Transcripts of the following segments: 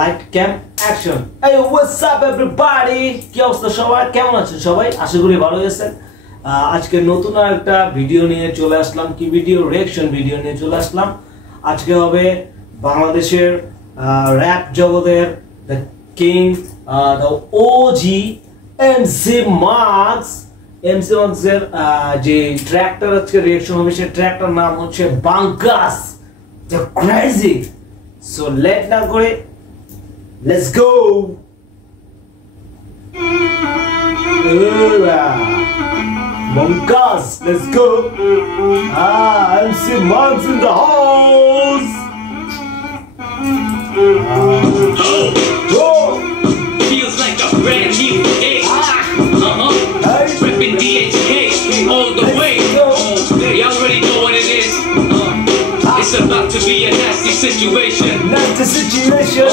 Light ক্যাম action. এই what's up everybody, কি অবস্থা সবার, কেমন আছেন সবাই? আশা করি ভালো আছেন। আজকে নতুন একটা ভিডিও নিয়ে চলে আসলাম। কি ভিডিও? রিঅ্যাকশন ভিডিও নিয়ে চলে আসলাম। আজকে হবে বাংলাদেশের র‍্যাপ জগতের the king, the OG MC Marks. MC মার্কসের যে ট্র্যাকটার আজকে রিঅ্যাকশন হবে, সেই ট্র্যাকটার নাম হচ্ছে বাঙ্কাস দ্য ক্রেজি। সো লেট না করে let's go. Monkas, let's go. MC Marks in the house. Feels like a brand new day. Reppin' DHK all the way. Y'all already know what it is. It's about to be a nasty situation. Nasty situation.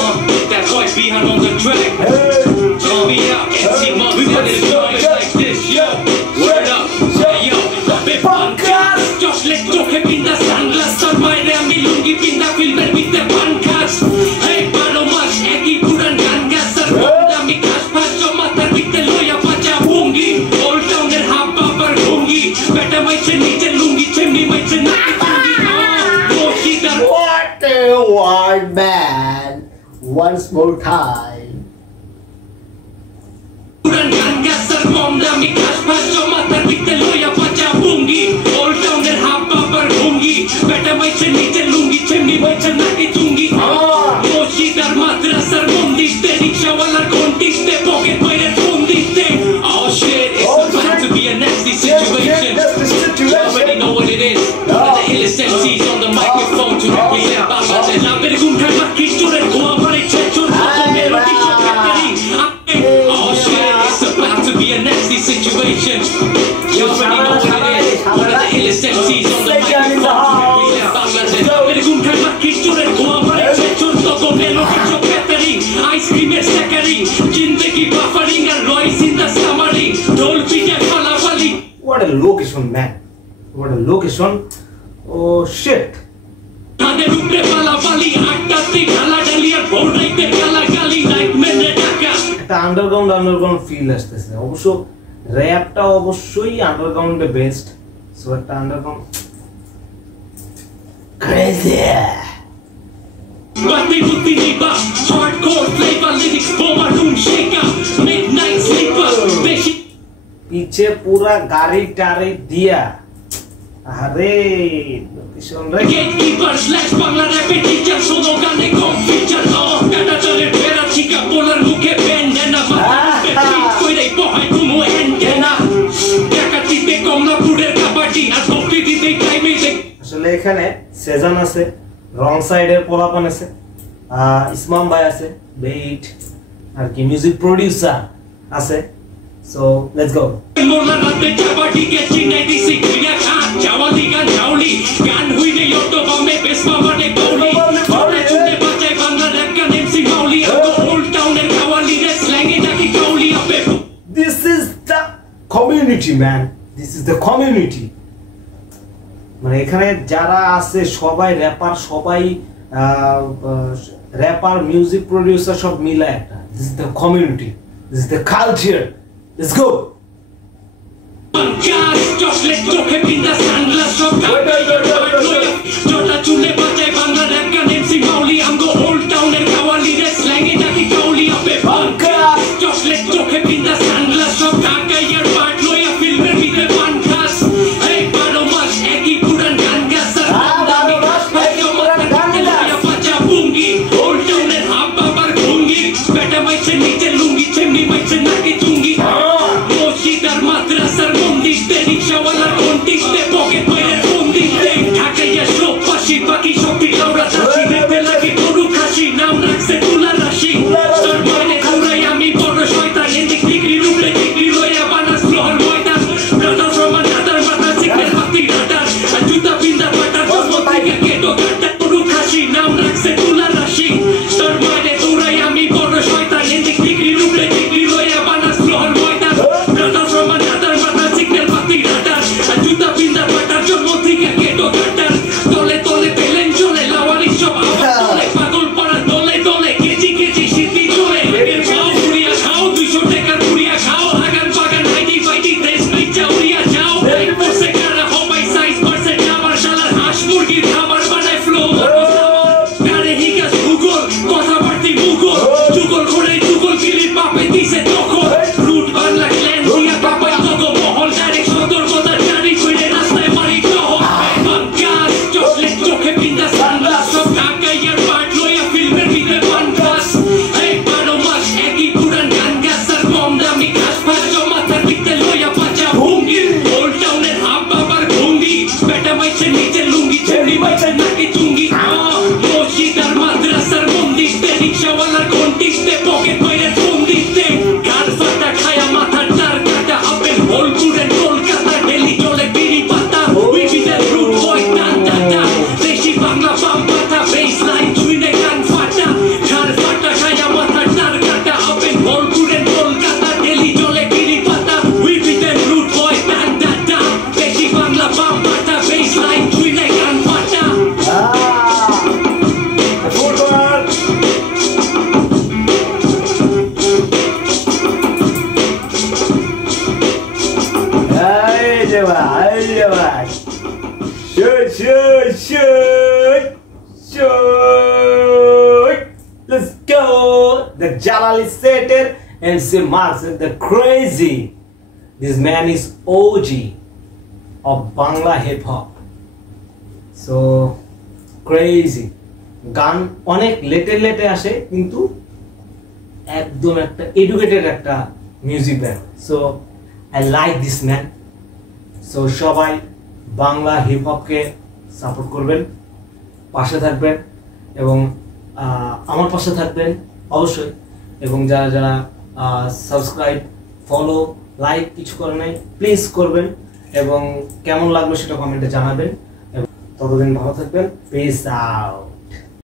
That boy behind on the track. Check me out, MC Monks, we got it going like this. Yo, word up, yo, big Bunkas. Just let go, hip in the sunglass. Survive me, lungi pinda filmer with the Bunkas. Hey, paro mas, eki puran ganga. Sarvanda mi kash pacho matar with the loya pacha bungi. Old town der hapa par bungi. Beta mai niche lungi, chimney mai naki bungi. What a word, man. Once more time. Puran ganga sarvanda mi kash pacho matar with the loya pacha bungi. Old town der hapa par bungi. Beta mai niche lungi, chimney mai naki bungi. Moshidar madrasar mondis te rickshaw wala kontis te pocket pirate fundis te. Oh shit, it's about to be a nasty situation. You already know what it is. The illest MCs on the microphone to represent Bangladesh. I'm gonna go and make it to the goa pare chechur melody catering. Oh shit, it's about to be a nasty situation. You already know what it is. One of the illest MCs on the microphone to represent Bangladesh. I'm gonna go and make it to the goa pare chechur melody catering. Ice cream is staggering. Jindagi buffering and Royce in the summering. Dhol pije falafali. What a location, man. What a location. Oh shit. একটা underground feel আসতেছে। অবশ্য র‍্যাপটা অবশ্যই আন্ডারগ্রাউন্ডে best. So একটা underground crazy. পিছে পুরা গাড়ি টাড়ি দিয়া, আরে লোকেশন রে। Gatekeeper slash বাংলা র্যাপের টিচার, শোনো গানে কম ফিচার। কাটা চলে ফেরা ঠিকা, পোলার মুখে ব্যান্ডেনা। মাথা কইরাই বহাই তুমু এন্টেনা। ডাকাতিতে কমলাপুরের কাবাডি আর প্রকৃতিতে টাইমে। আসলে এখানে সেজান আছে, রং সাইডের পোলাপান আছে, ইসমাম ভাই আছে, বেইট আর কি মিউজিক প্রোডিউসার আছে। So let's go. মোলা রাতে কাবাডি কে চিনাই দিছি কুইয়া খান। জাওয়ালি গান জাওলি গান হইলে অটো বামে বেসপা মানে গৌলি। চলে চলে বাজায় বাংলা র‍্যাপ গান এমসি মাউলি। ওল্ড টাউনের কাওয়ালি রে স্ল্যাঙ্গে নাকি কাউলি আপে। This is the community, man. This is the community. মানে এখানে যারা আছে সবাই র‍্যাপার, সবাই র‍্যাপার, মিউজিক প্রোডিউসার সব মিলে একটা। This is the community. This is the culture. Let's go. Bunkas, just let go, hip in the sunglass. Jota chule bajay bangla rap gan MC Mauli. I'm go old town er kawali re slange naki kauli ape. Bunkas, just let go, hip in the sunglass. Dhaka yar part loya filmer bite Bunkas. Hey paro mas eki puran ganga sar. Dami mas pacho matar loya pacha bungi. Old town er hapa par bungi. Beta mai niche lungi, chimney mai naki tungi. Moshidar madrasar mondis te rickshaw wala kontis te pocket pirate fundis te. Dhaka yar shop pashi baki shopi laura. আমার ঘন্টিতে pocket বাইরে phone দিতে গান ফাটা খায়া মাথা টার কাটা apple whole পুরে কলকাতা ডেলি চলে বিড়ি পাতা উইকিটার রুট হয় টান টাটা দেশি বাংলা বাম পাতা বেস লাইন ছুঁয়ে গান ফাটা গান ফাটা খায়া মাথা টার কাটা আপেল হোল পুরে কলকাতা ডেলি চলে বিড়ি পাতা উইকিটার রুট হয় টান টাটা দেশি বাংলা বাম পাতা বেস লাইন ছুঁয়ে গান ফাটা Footwork. Hey, Java. Shoot. Let's go. The Jalali Setter and Simas, the crazy. This man is OG of Bangla hip hop. So crazy. গান অনেক লেটে আসে কিন্তু একদম একটা এডুকেটেড একটা music band so I like this man so সবাই Bangla heap হপকে support করবেন পাশে থাকবেন এবং আমার পাশে থাকবেন অবশ্যই এবং যারা যারা সাবস্ক্রাইব ফলো লাইক কিছু করেন নাই প্লিজ করবেন এবং কেমন লাগলো সেটা কমেন্টে জানাবেন এবং ততদিন ভালো থাকবেন পিস আউট